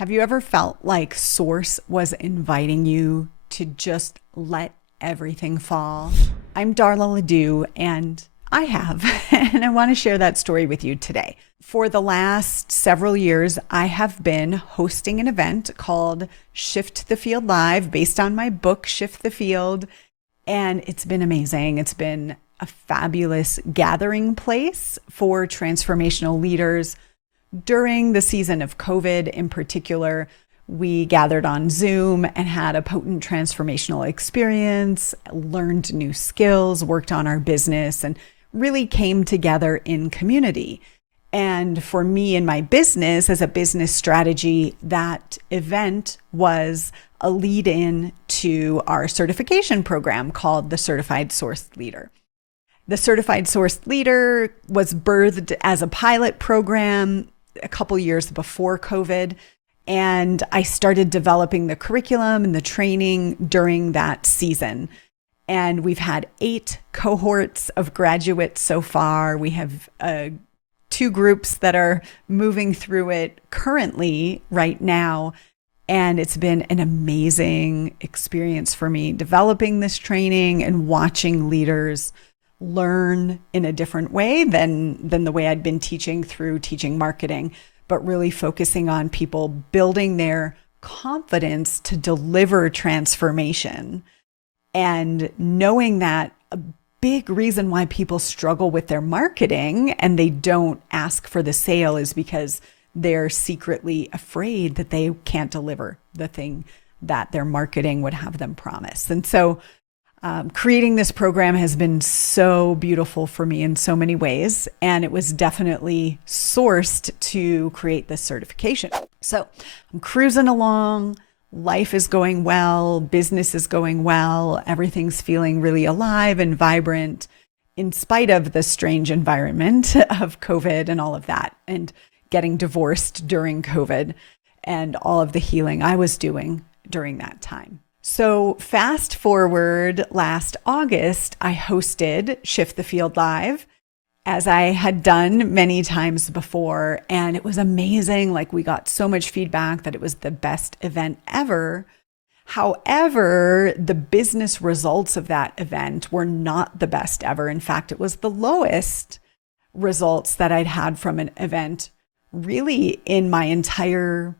Have you ever felt like Source was inviting you to just let everything fall? I'm Darla LeDoux, and I have, and I want to share that story with you today. For the last several years, I have been hosting an event called Shift the Field Live based on my book, Shift the Field, and it's been amazing. It's been a fabulous gathering place for transformational leaders. During the season of COVID in particular, we gathered on Zoom and had a potent transformational experience, learned new skills, worked on our business, and really came together in community. And for me and my business, as a business strategy, that event was a lead in to our certification program called the Certified Source Leader. The Certified Source Leader was birthed as a pilot program a couple years before COVID. And I started developing the curriculum and the training during that season. And we've had 8 cohorts of graduates so far. We have 2 groups that are moving through it currently right now. And it's been an amazing experience for me developing this training and watching leaders learn in a different way than the way I'd been teaching through teaching marketing, but really focusing on people building their confidence to deliver transformation, and knowing that a big reason why people struggle with their marketing and they don't ask for the sale is because they're secretly afraid that they can't deliver the thing that their marketing would have them promise. And so creating this program has been so beautiful for me in so many ways, and it was definitely sourced to create this certification. So I'm cruising along, life is going well, business is going well, everything's feeling really alive and vibrant in spite of the strange environment of COVID and all of that, and getting divorced during COVID and all of the healing I was doing during that time. So fast forward last August, I hosted Shift the Field Live, as I had done many times before. And it was amazing. Like, we got so much feedback that it was the best event ever. However, the business results of that event were not the best ever. In fact, it was the lowest results that I'd had from an event really in my entire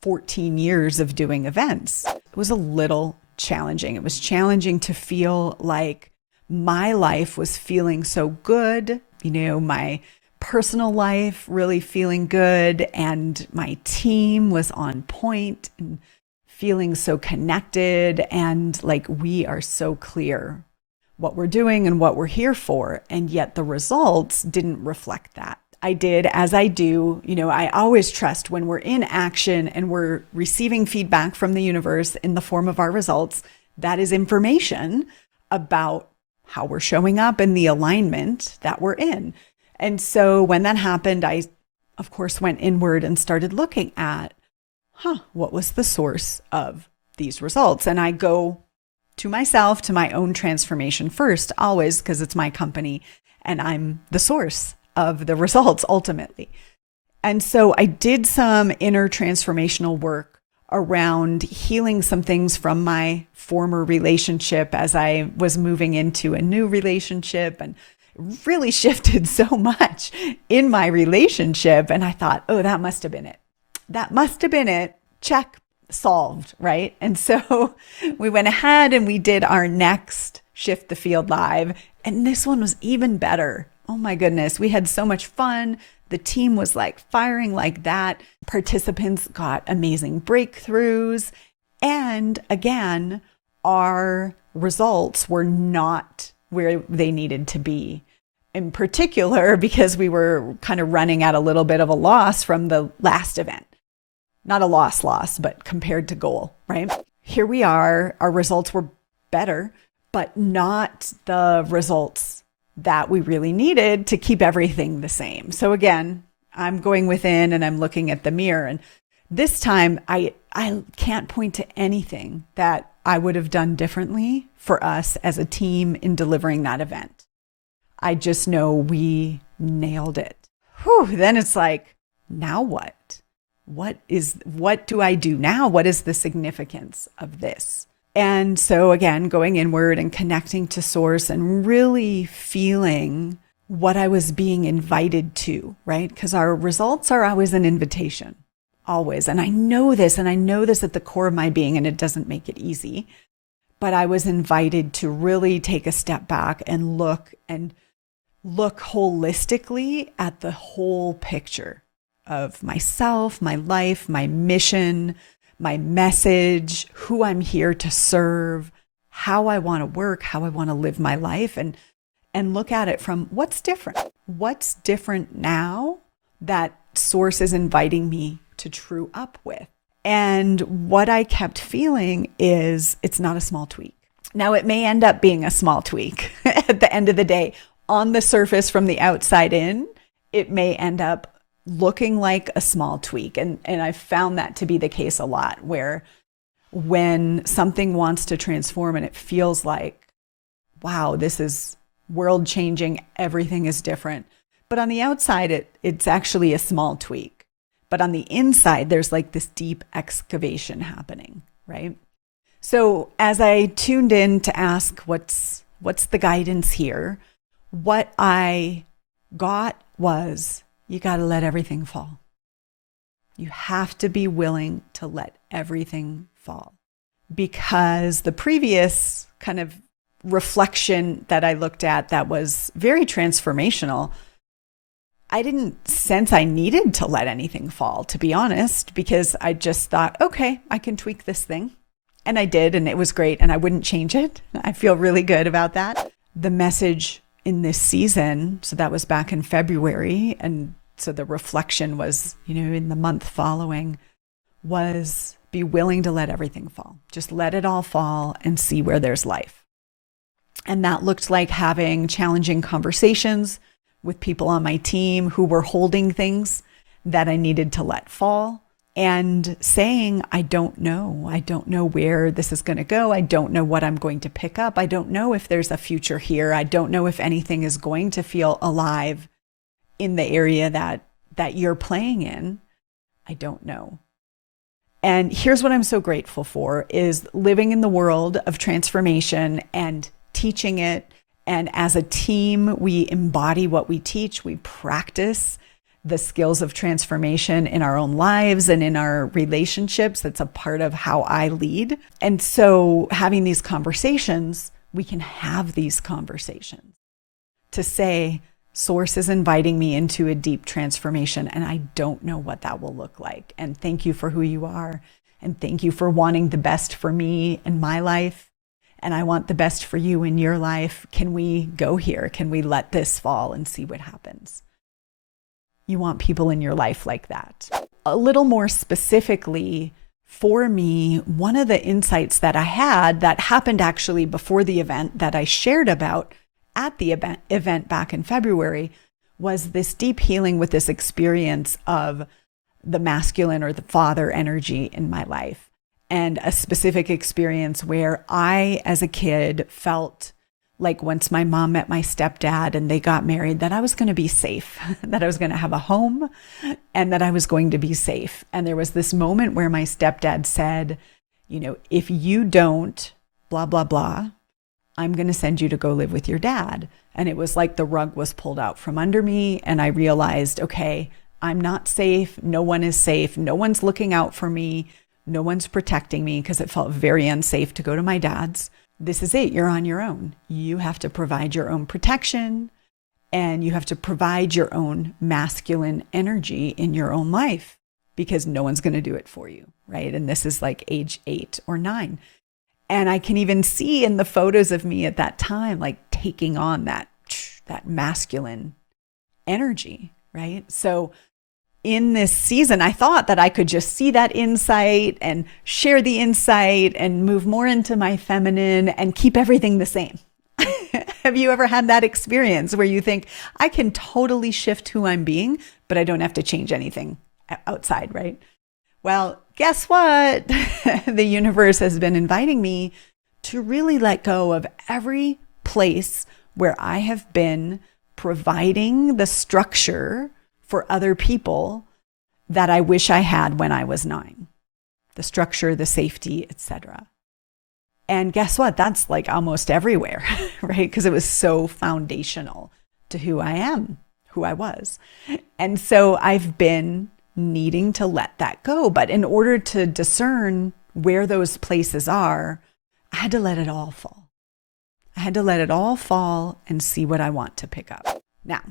14 years of doing events. It was a little challenging. It was challenging to feel like my life was feeling so good, my personal life really feeling good, and my team was on point and feeling so connected, and like we are so clear what we're doing and what we're here for. And yet the results didn't reflect that. I did as I do. I always trust when we're in action and we're receiving feedback from the universe in the form of our results, that is information about how we're showing up and the alignment that we're in. And so when that happened, I, of course, went inward and started looking at, what was the source of these results? And I go to myself, to my own transformation first, always, because it's my company and I'm the source of the results ultimately. And so I did some inner transformational work around healing some things from my former relationship as I was moving into a new relationship, and really shifted so much in my relationship. And I thought, that must have been it. That must have been it. Check, solved, right? And so we went ahead and we did our next Shift the Field Live. And this one was even better. Oh my goodness, we had so much fun. The team was like firing like that. Participants got amazing breakthroughs. And again, our results were not where they needed to be. In particular, because we were kind of running at a little bit of a loss from the last event. Not a loss, but compared to goal, right? Here we are, our results were better, but not the results that we really needed to keep everything the same. So again, I'm going within and I'm looking at the mirror. And this time I can't point to anything that I would have done differently for us as a team in delivering that event. I just know we nailed it. Then it's like, now what? what do I do now? What is the significance of this? And so again, going inward and connecting to source and really feeling what I was being invited to, right? Because our results are always an invitation, always. And I know this at the core of my being, and it doesn't make it easy. But I was invited to really take a step back and look holistically at the whole picture of myself, my life, my mission, my message, who I'm here to serve, how I want to work, how I want to live my life, and look at it from what's different. What's different now that source is inviting me to true up with? And what I kept feeling is it's not a small tweak. Now, it may end up being a small tweak at the end of the day. On the surface, from the outside in, it may end up looking like a small tweak. And I've found that to be the case a lot, where when something wants to transform and it feels like, wow, this is world changing, everything is different. But on the outside, it's actually a small tweak. But on the inside, there's like this deep excavation happening, right? So as I tuned in to ask what's the guidance here, what I got was, you got to let everything fall. You have to be willing to let everything fall. Because the previous kind of reflection that I looked at that was very transformational, I didn't sense I needed to let anything fall, to be honest, because I just thought, okay, I can tweak this thing. And I did, and it was great, and I wouldn't change it. I feel really good about that. The message in this season, so that was back in February, and so the reflection was, in the month following, was be willing to let everything fall. Just let it all fall and see where there's life. And that looked like having challenging conversations with people on my team who were holding things that I needed to let fall, and saying, I don't know where this is going to go. I don't know what I'm going to pick up. I don't know if there's a future here. I don't know if anything is going to feel alive in the area that you're playing in. I don't know. And here's what I'm so grateful for is living in the world of transformation and teaching it. And as a team, we embody what we teach. We practice the skills of transformation in our own lives and in our relationships. That's a part of how I lead. And so having these conversations, we can have these conversations to say, source is inviting me into a deep transformation, and I don't know what that will look like. And thank you for who you are. And thank you for wanting the best for me in my life. And I want the best for you in your life. Can we go here? Can we let this fall and see what happens? You want people in your life like that. A little more specifically, for me, one of the insights that I had that happened actually before the event that I shared about at the event back in February was this deep healing with this experience of the masculine or the father energy in my life. And a specific experience where I, as a kid, felt like once my mom met my stepdad and they got married, that I was going to be safe, that I was going to have a home, and that I was going to be safe. And there was this moment where my stepdad said, if you don't, blah, blah, blah, I'm going to send you to go live with your dad. And it was like the rug was pulled out from under me. And I realized, okay, I'm not safe. No one is safe. No one's looking out for me. No one's protecting me, because it felt very unsafe to go to my dad's. This is it. You're on your own. You have to provide your own protection, and you have to provide your own masculine energy in your own life, because no one's going to do it for you, right? And this is like age 8 or 9. And I can even see in the photos of me at that time, like taking on that masculine energy, right? So in this season, I thought that I could just see that insight and share the insight and move more into my feminine and keep everything the same. Have you ever had that experience where you think, I can totally shift who I'm being, but I don't have to change anything outside, right? Well, guess what? The universe has been inviting me to really let go of every place where I have been providing the structure for other people that I wish I had when I was 9. The structure, the safety, etc. And guess what? That's like almost everywhere, right? Because it was so foundational to who I am, who I was. And so I've been needing to let that go. But in order to discern where those places are, I had to let it all fall. I had to let it all fall and see what I want to pick up. Now,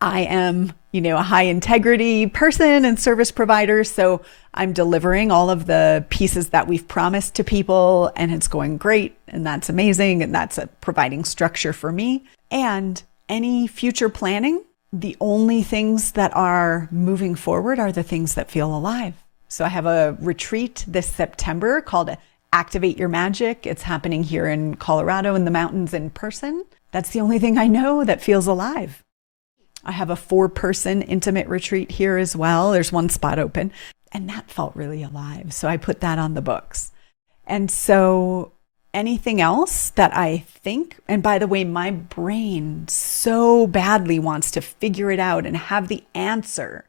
I am, a high integrity person and service provider. So I'm delivering all of the pieces that we've promised to people, and it's going great. And that's amazing. And that's providing structure for me. And any future planning, the only things that are moving forward are the things that feel alive. So I have a retreat this September called Activate Your Magic. It's happening here in Colorado in the mountains in person. That's the only thing I know that feels alive. I have a 4-person intimate retreat here as well. There's one spot open, and that felt really alive. So I put that on the books. And so anything else that I think, and by the way, my brain so badly wants to figure it out and have the answer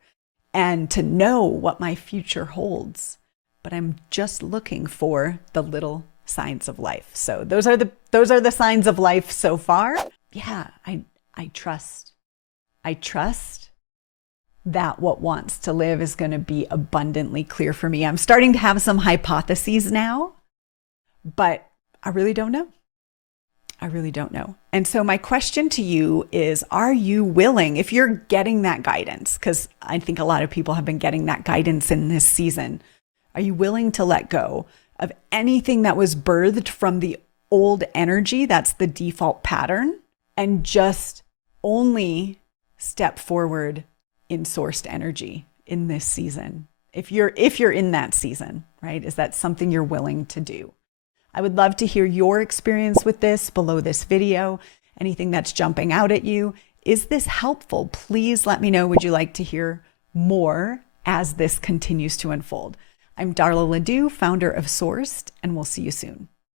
and to know what my future holds. But I'm just looking for the little signs of life. So those are the signs of life so far. Yeah, I trust. I trust that what wants to live is going to be abundantly clear for me. I'm starting to have some hypotheses now, but I really don't know. I really don't know. And so my question to you is, are you willing, if you're getting that guidance, because I think a lot of people have been getting that guidance in this season, are you willing to let go of anything that was birthed from the old energy, that's the default pattern, and just only step forward in sourced energy in this season? If you're in that season, right? Is that something you're willing to do? I would love to hear your experience with this below this video. Anything that's jumping out at you. Is this helpful? Please let me know. Would you like to hear more as this continues to unfold? I'm Darla LeDoux, founder of Sourced, and we'll see you soon.